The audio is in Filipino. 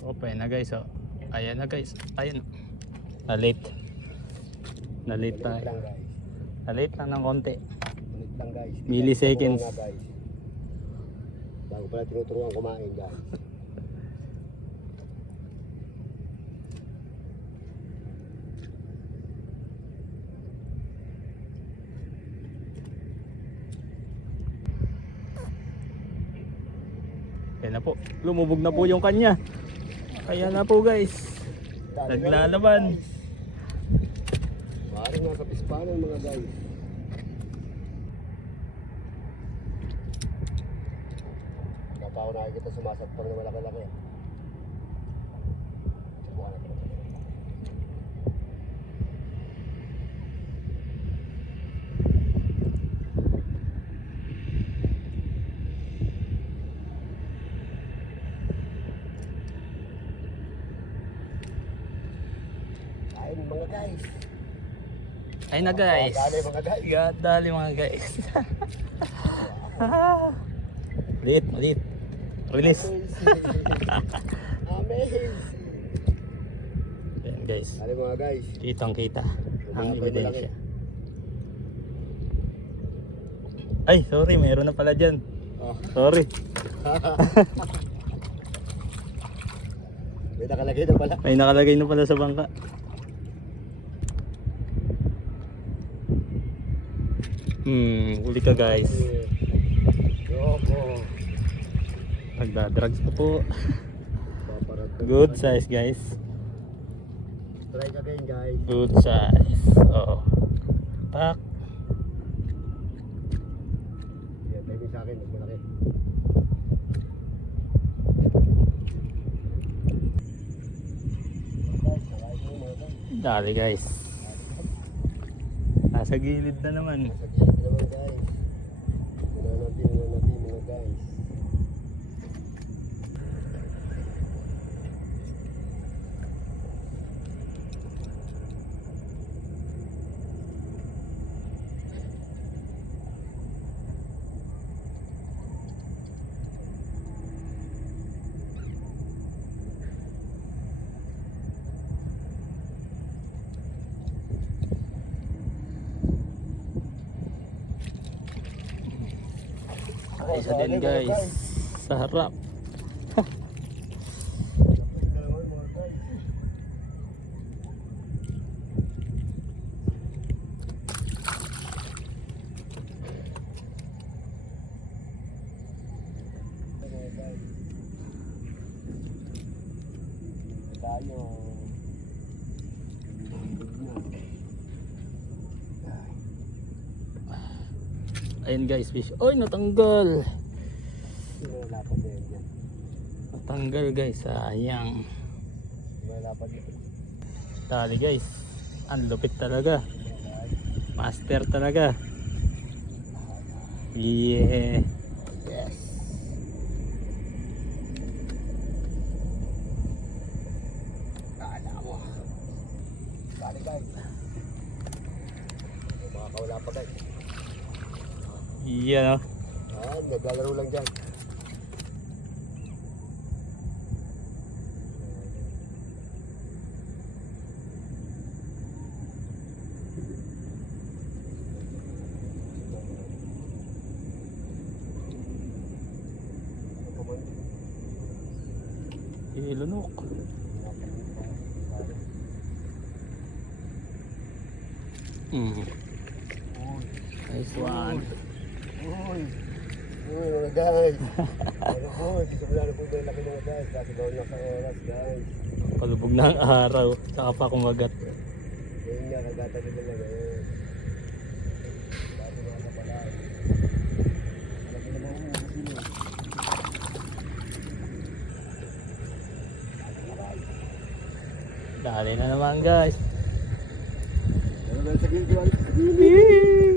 Okay na guys oh. Ayan na guys. Ayan. Na-late. Na-late Ulit tayo. lang guys. Na-late lang ng konti. Lang guys. Milliseconds. Guys. Bago pala tinuturuan kumain guys. Ayan na po. Lumubog na po yung kanya. Kaya na po guys. Naglalaban. Parang nasa pispanan mga guys. Ako nakikita sumasagpang na malaki-laki. Subukan natin. Ayun mga guys. Ay na guys. Dali mga guys. God, dali mga guys. Malit, malit. Release. Amazing. Ayan guys. Dali mga guys. Kitang kita ang ebidensya. Ay, sorry, meron na pala dyan. Oh. Sorry. May nakalagay na pala. May nakalagay na pala sa bangka. Hmm, uli ka guys. Nagdadrugs pa po. Good size guys. Strike again guys. Good size. Oo. Pak. Yan, tayo sa akin. Malaki. Dali guys. Nasa gilid na naman. Nasa gilid naman guys. Nananabi, nananabi mga guys. Ay, isa din guys. Sa harap. Tayo. Ayun guys, fish. Oy, natanggal. Lapad na yun yan? Natanggal guys, sayang. Sino lapad na Dali guys. Ang lupit talaga. Master talaga. Yeah. Yes. Kali guys. Mga kaula pa guys. Yeah, no? Ah, naglalaro lang dyan. Ilunok. Mm. Nice one. Uy! Uy, mga guys! Ano po, simula na po yung laki mga guys. Kasi daw nasa oras guys. Palubog na ang araw. Saka pa kumagat. Ngayon nga, kagata nila lang ngayon. Dati mga na sila. Dali na naman guys. Ano ba sa gilid guys? Sa gilid!